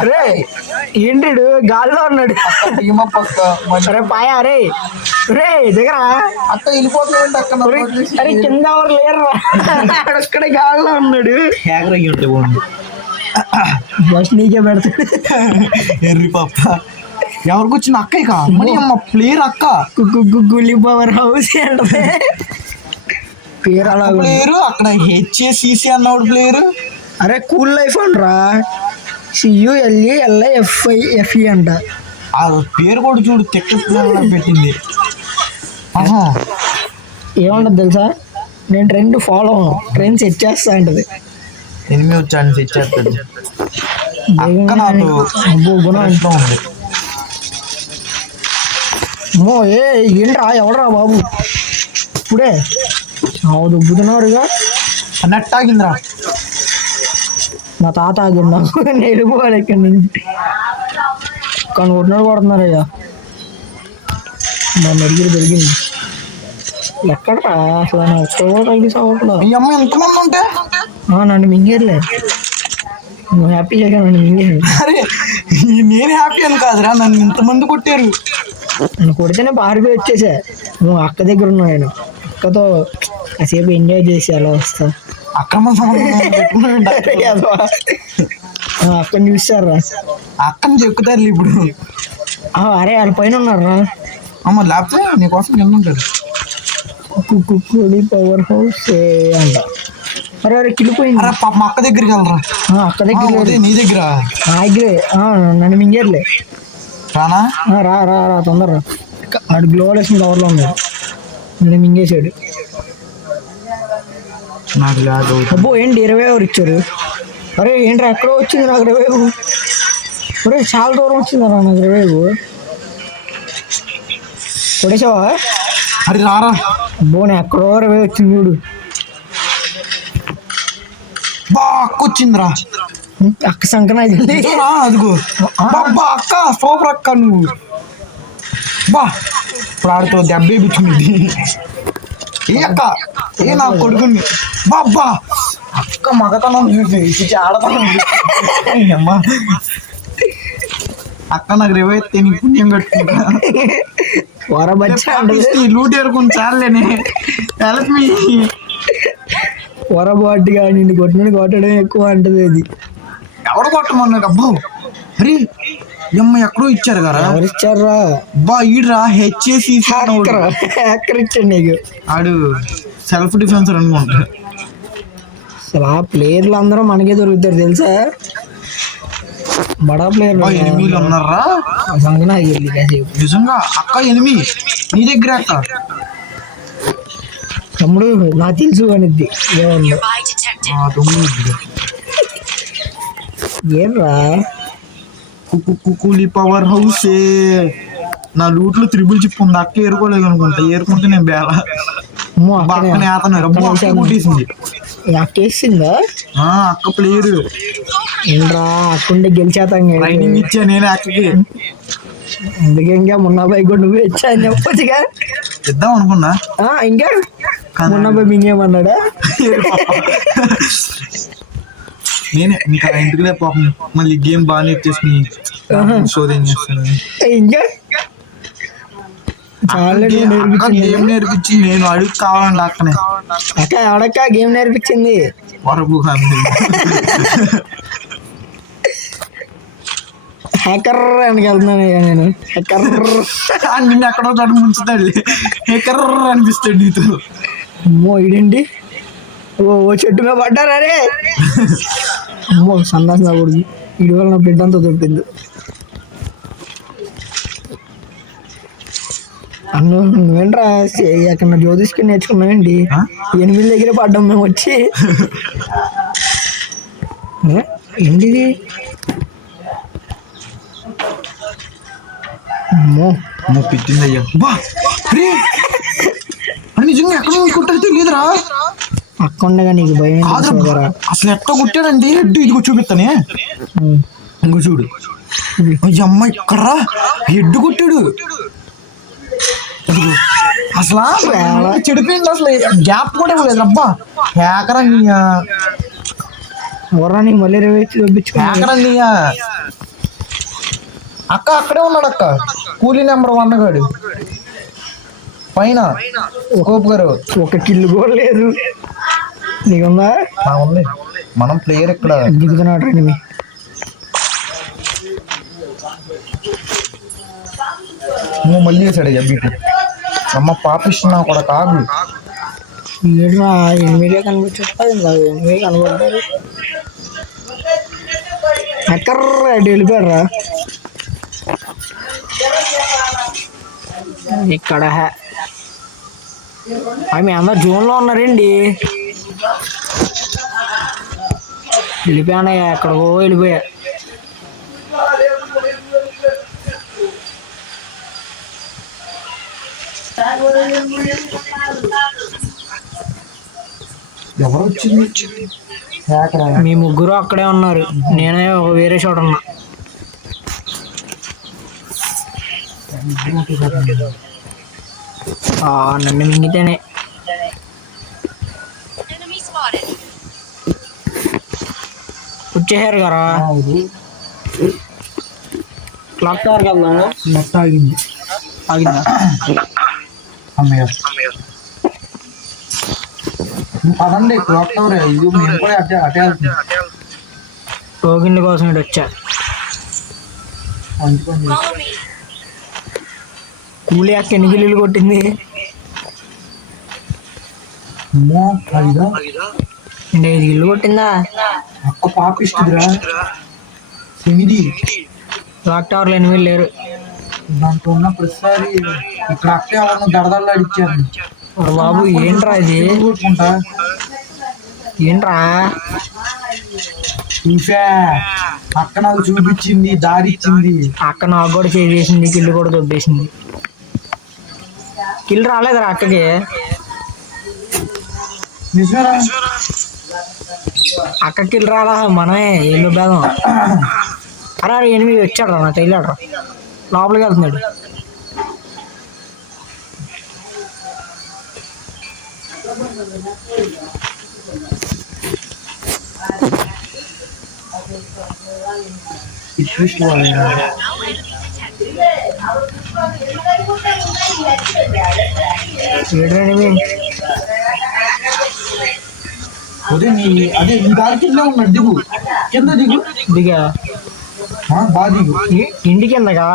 అరే ఏంటి గాల్లో ఉన్నాడు. అరే పాయ అరే రే దగ్గర అక్క వెళ్ళిపోతుంది అక్క. అరే కింద ఎవరు లేరు అక్కడ గాల్లో ఉన్నాడు. ఫస్ట్ నీకే పెడతాడు ఎర్రి పాప. ఎవరికి వచ్చింది అక్క? ఇక అమ్మ ప్లేయర్ అక్క. గులి పవర్ హౌస్ అంటే పేరు అలా ప్లేయరు. అక్కడ హెచ్ఏసిసి అన్నవాడు ప్లేయరు. అరే కూల్ లైఫ్ అంటరా. CULELIFE అంట. ఆ పేరు కూడా చూడు తెక్క పెట్టింది. ఏమంటది తెలుసా, నేను ట్రెండ్ ఫాలో ట్రెండ్ సెట్ చేస్తా అంటది. ఎనిమిది వచ్చాను సెట్ చేస్తుంది. అక్క నాతో గుణం అంటూ ఉంది. అమ్మో ఏంట్రా ఎవడరా బాబు ఇప్పుడే దుబ్బుతున్నారుగా. నెట్ ఆగిందిరా. మా తాత ఆగిందా నేను వెళ్ళిపోవాలి ఇక్కడి నుంచి. కానీ కొట్టినాడు కొడుతున్నారయ్యా. మా మెరుగురు పెరిగింది. ఎక్కడరా అసలు తగ్గి సాగట్లా. ఈ అమ్మ ఎంతమంది ఉంటే నన్ను మింగేర్లే. నువ్వు హ్యాపీ చేయగా నన్ను మింగేరు. అరే నేను హ్యాపీ అని కాదురా, నన్ను ఇంతమంది కొట్టారు. నన్ను కొడితేనే పారిపోయి వచ్చేసా. నువ్వు అక్క దగ్గర ఉన్నావు. నేను అక్కతో కాసేపు ఎంజాయ్ చేసి అలా వస్తా. అక్రమ అక్కని చూస్తారా? అక్కని చెక్కుతారు ఇప్పుడు. అరే వాళ్ళ పైన ఉన్నారా? అమ్మ లేకపోతే నీకోసం కింద ఉంటారు. కుక్కుడి పవర్ హౌస్ అంట. అరే అరే కిలిపోయింది. అరే పాప మా అక్క దగ్గరికి వెళ్ళరా. అక్క దగ్గర నీ దగ్గర దగ్గరే నన్ను మింగేర్లే. రానా? రా రా రా తొందరరా. ఆడు గ్లోలేషన్ కవర్లో ఉన్నాడు. నన్ను మింగేశాడు. నాకు లేదు. అబ్బో ఏంటి 20 ఎవరు ఇచ్చారు? అరే ఏంట్రా ఎక్కడో వచ్చింది నాకు 20. అరే చాలా దూరం వచ్చిందరా నాకు 20. కొడేసావా? అరే రారా. అబ్బో నేను ఎక్కడో 20 వచ్చింది చూడు. బా అక్క వచ్చిందిరా. అక్క సంకనా అదిగో అక్క సూపర్ అక్క. నువ్వు బా ఇప్పుడు ఆడుతో దెబ్బే బిచ్చుకుంది. ఏ అక్క ఏ నా కొడుకుని బాబ్బా అక్క మగతనం చూసి ఆడతాను. అమ్మా అక్క నాకు రేవైతే నీ పుణ్యం కట్టుకుంటా. లూట్ ఏరుకుని చాలేనే హెల్ప్ మీ. పొరపాటుగా నిన్ను కొట్టడం ఎక్కువ అంటది అది. ఎవడు కొట్టమన్నాడు? అబ్బా అరే అమ్మ ఎక్కడో ఇచ్చారు కదా. ఎవరు ఇచ్చారా? బా ఈడ్రా హెచ్ఏసి ఇచ్చాడు నీకు. ఆడు సెల్ఫ్ డిఫెన్సర్ అనుకుంటా. అసలు ఆ ప్లేయర్లు అందరూ మనకే దొరుకుతారు తెలుసా. బడా ప్లేయర్ ఎనిమిదిలు ఉన్నారా నిజంగా. అక్క ఎనిమిది నీ దగ్గర అక్క. తమ్ముడు నాకు తెలుసు అనిద్ది. ఏమన్నా ఏర్రా కూలీ పవర్ హౌస్. నా లూట్లో 3 చిప్ ఉంది. అక్క ఏరుకోలేదు అనుకుంటా. ఏరుకుంటే నేను బేల కొట్టేసింది. అక్కేసిందా? అక్క ప్లేయర్ ఏంట్రా అక్కుంటే గెలిచేతాం. ట్రైనింగ్ ఇచ్చా నేను అక్కకి. అందుకే ఇంకా మొన్న బాయ్ కూడా నువ్వే ఇచ్చా అని చెప్పొచ్చుగా. ఇద్దాం అనుకున్నా. ఇంకా మొన్న బాయ్ మింగేమన్నాడా? నేనే ఇంకా ఇంటికి పాపం మళ్ళీ గేమ్ బాగానే వచ్చేసింది. షోదేం చేస్తాను ఇంకా గేమ్ నేర్పించింది. నేను అడుగు కావాలండి అక్కనే. అక్క అడక్క గేమ్ నేర్పించింది. వరపు హ్యాకర్ అని వెళ్తున్నాను నేను. హ్యాకర్ నిన్ను ఎక్కడో చోట ముంచుతాడు. హ్యాకర్ అనిపిస్తాడు నీతో. అమ్మో ఇడండి. ఓ చెట్టు మీద పడ్డారా రే. అమ్మో సన్నాసి నా కొడుకు. ఇడి వల్ల నా బిడ్డ అంతా దొరికింది. నువ్వేంట్రా అక్కడ జ్యోతిష్కి నేర్చుకున్నావండి. 8 దగ్గర పడ్డాం మేము వచ్చి. ఏంటిది? అమ్మో పిచ్చిందయ్యా. నిజంగా ఎక్కడ కొట్టదు తెలియదురా. అక్క ఉండగా నీకు భయం అసలు ఎట్లా కొట్టాడండి. హెడ్ ఇదిగో చూపిస్తానే. ఇంకో చూడు. అమ్మ ఇక్కడ హెడ్ కొట్టాడు. అసలు చెడిపోయింది. అసలు గ్యాప్ కూడా లేదు. అబ్బా హ్యాకర్ ఎవరా నీకు మళ్ళీ రేవేసి చూపించుకున్నా హ్యాకర్ అండి అక్క అక్కడే ఉన్నాడు అక్క. కూలీ నెంబర్ 1 గాడు పైన కోపు గారు. ఒక కిల్లు కూడా లేదు నీకుందా? ఉంది. మనం ప్లేయర్ ఇక్కడ దిగుతున్నాడు రండి. నువ్వు మళ్ళీ వేసాడు బీటు. అమ్మ పాపిస్తున్నా కూడా కాదు. ఏడురా ఎనిమిదే కనిపించదు ఎనిమిది కనబడ్డారు. ఎక్కడ వెళ్ళిపోయారా ఇక్కడ? మీ అందరు జూన్లో ఉన్నారండి. వెళ్ళిపోయానయ్యా, ఎక్కడికో వెళ్ళిపోయా. ఎవరు వచ్చింది? మీ ముగ్గురు అక్కడే ఉన్నారు, నేనే వేరే చోట ఉన్నా. నన్ను మింగితేనే వచ్చేసారు కదా. క్లాక్ టవర్ కదా నెట్ ఆగింది. ఆగిందా? పదండి క్లాక్ టవర్. ఇది మేము కూడా అటే అటే వెళ్తున్నాం. టోకెన్ల కోసం ఇటు వచ్చా. అందుకని కూలీ అక్క ఎన్ని గిల్లులు కొట్టింది? అమ్మో 5 గిల్లు కొట్టిందా? అక్క పాపిస్తుందిరా. 8 క్లాక్ టవర్లో 8 లేరు. దాంట్లో ఉన్న ప్రతిసారి ఇక్కడ అక్క ఎవరిని దడదల్లా ఇచ్చాను. బాబు ఏంట్రా ఇది? కొట్టుకుంటా ఏంట్రా చూసా. అక్క నాకు చూపించింది, దారి ఇచ్చింది. అక్క నాకు కూడా చేసేసింది, కిల్లు కూడా దొబ్బేసింది. కిల్లు రాలేదురా అక్కకి. నిజమేరా? అక్క కిల్లు రాలా, మనమే ఇల్లు భేదం. అరే 8 వచ్చాడు రా, నాకు వెళ్ళాడు రా, లోపలికి వెళ్తున్నాడు. అదే ఈ దారి కింద ఉన్నాడు. దిగు, కింద దిగు. దిగా బాగా దిగు. ఇంటి కిందగా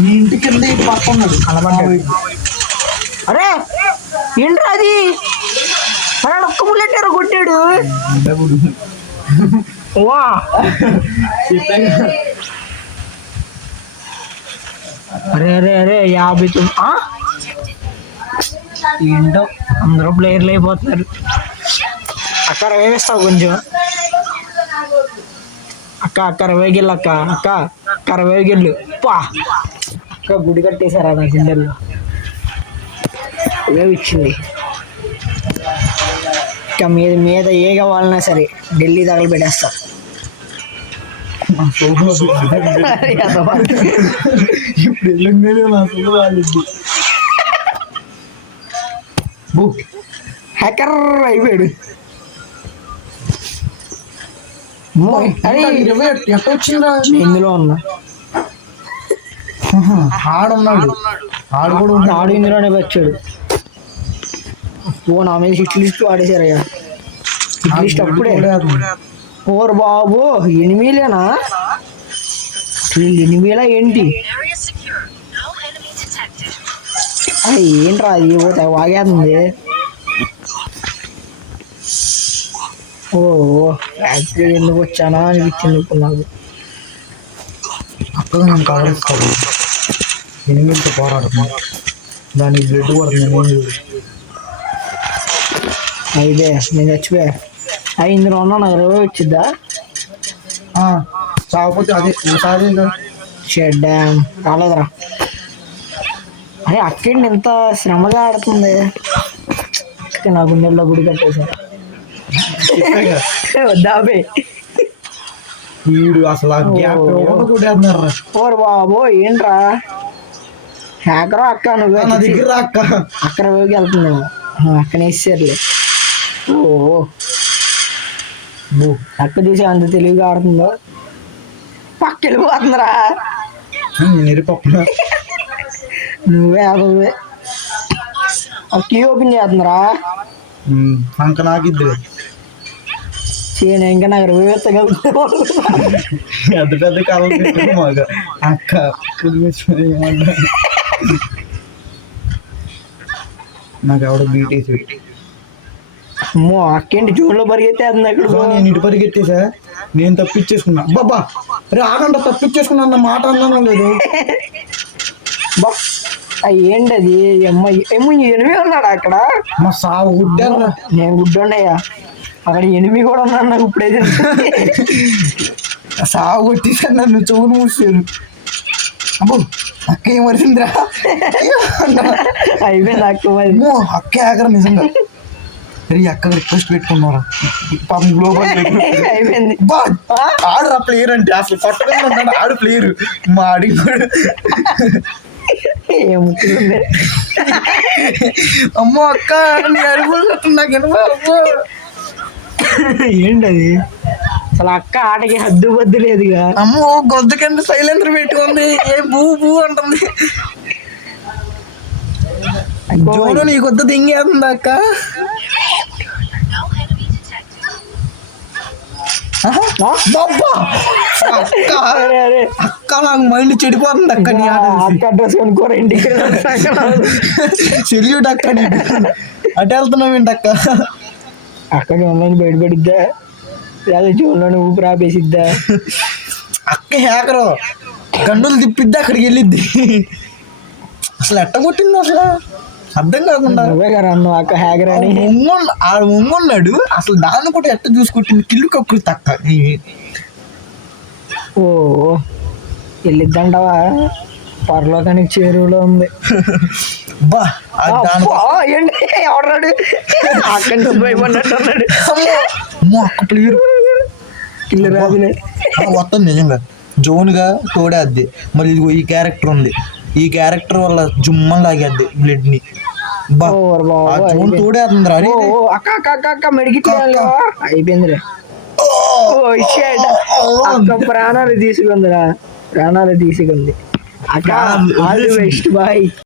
నీ ఇంటి కింద పక్క ఉన్నాడు కనబడ్డాడు. అరే ఏంట్రా అది? అరే ఒక్క బుల్లెట్ ఎర కొట్టాడు. వా అరే అరే అరే 50. ఏంటో అందరూ ప్లేయర్లు అయిపోతున్నారు. అక్క వేస్తావు కొంచెం. అక్క 20 గిల్లు అక్క 20 గిల్లు. పా అక్క గుడి కట్టేశారా నా గుండెల్లో. ఇచ్చింది ఇక మీద ఏ కావాలన్నా సరే ఢిల్లీ తగలు పెట్టేస్తా. హ్యాకర్ అయిపోయాడు. ఇందులో ఉన్నా ఆడున్నాడు. ఆడు ఇందులోనే వచ్చాడు. నా మీద హిట్ లిస్ట్ వాడేశారయ్యా. హిట్ లిస్ట్ అప్పుడే. ఓర్ బాబు 8 8 ఏంటి? ఏంట్రా అది పోతే వాగేస్తుంది. ఓ యాక్చువల్లీ ఎందుకు వచ్చానా అనిపించింది ఇప్పుడు నాకు. అక్కడ నేను కవర్ ఇస్తాను. 8 పోరాడు దానికి బ్లడ్ పడుతుంది. అయితే నేను చచ్చిపోయా. ఇందులో ఉన్నా నాకు 20 వచ్చిద్దా? కాకపోతే అదే ఈసారి షెడ్డా రాలేదురా. అరే అక్కండి ఎంత శ్రమగా ఆడుతుంది. నా గుండెల్లో గుడి కట్టేశారు. వద్దాబే వీడు అసలు ఓరు బాబో ఏంట్రా హ్యాకరో అక్క? నువ్వే నా దగ్గర అక్క అక్కడ పోయి వెళ్తున్నావు. అక్కనే ఇచ్చారులే. ఓ బో. అక్క చూసి అంత తెలివిగా ఆడుతుందో పక్క వెళ్ళిపోతుందిరా. నిరుపప్పు నువ్వే అదే కీ ఓపెన్ చేస్తుందిరా. అంక నాకిద్దు చేయను ఇంకా నాకు వివేత్తగలుగుతా. పెద్ద పెద్ద కాలం మాకు అక్క నాకు ఎవడో బీటేసి. అమ్మో అక్కేంటి జూన్లో పరిగెత్తేస్తుంది అక్కడ. నేను ఇటు పరిగెత్తేసా, నేను తప్పించేసుకున్నా. బాబా రే ఆగంట తప్పించేసుకున్నా అన్న మాట అన్నాను లేదు. ఏంటి అది అమ్మాయి ఏమో ఎనిమిది ఉన్నాడు అక్కడ. మా సావు గుడ్డారా. నేను గుడ్డుండయ్యా, అక్కడ ఎనిమిది కూడా ఉన్నాడు నాకు ఇప్పుడైతే. సాగు కొట్టేసా నన్ను చెవులు మూసారు. అబ్బో అక్క ఏం వరిసిందిరా. అయిపోయింది అక్క మరి. అక్క ఆగరా నిజంగా. అరే అక్క రిక్వెస్ట్ పెట్టుకున్నారా పాపం గ్లోబల్ అయిపోయింది. ఆడురా ప్లేయర్ అంటే అసలు కొట్టగా ఉంటాడు ఆడు ప్లేయర్ మా అడిగాడు. ఏముంటుంది అమ్మో అక్క నీ అడుగులు నాకు ఏంటి అది అసలు అక్క ఆటకి హద్దు బద్దు లేదుగా. అమ్మో గొద్ద కింద సైలెంసర్ పెట్టుకుంది, ఏ బూ బూ అంటుంది. జోను నీ కొద్ద దింగేస్తుంది అక్క. అక్క నాకు మైండ్ చెడిపోతుంది అక్క. నీ అక్క డ్రెస్ కొనుక్కోరా ఇంటికి. సెల్యూట్ అక్క. నీకు అటు వెళ్తున్నావు ఏంటి అక్క? అక్క జోన్లోని బయటపడిద్దా లేదా జోన్లోని ఊపిరి ఆపేసిద్దా? అక్క హ్యాకరు గండులు తిప్పిద్దా అక్కడికి వెళ్ళిద్ది. అసలు ఎట్ట కొట్టింది అసలు అర్థం కాకుండా. నువ్వే కదా అన్నావు అక్క హ్యాకర్ అని. ఆడు ఒంగొన్నాడు అసలు, దాన్ని కూడా ఎట్ట చూసుకొట్టింది కిల్లు కక్కులు తక్క. ఓ వెళ్ళిద్దంటావా? పరలోకానికి చేరువలో ఉంది. బా ఏంటి ఎవడాడు అక్కడి భయపడినట్టు అన్నాడు. అక్క ప్లేయర్ కిల్లు రాజులే మొత్తం నిజంగా జోన్గా తోడేద్ది. మళ్ళీ ఇదిగో ఈ క్యారెక్టర్ ఉంది, ఈ క్యారెక్టర్ వల్ల జుమ్మని లాగేద్ది బ్లడ్ ని. జోన్ తోడేస్తుంది రా. అక్క అక్క అక్క అక్క మెడికిట్ అయిపోయిందిలే. అక్క ప్రాణాలు తీసుకుందిరా, ప్రాణాలు తీసుకుంది అక్క. All the best bye.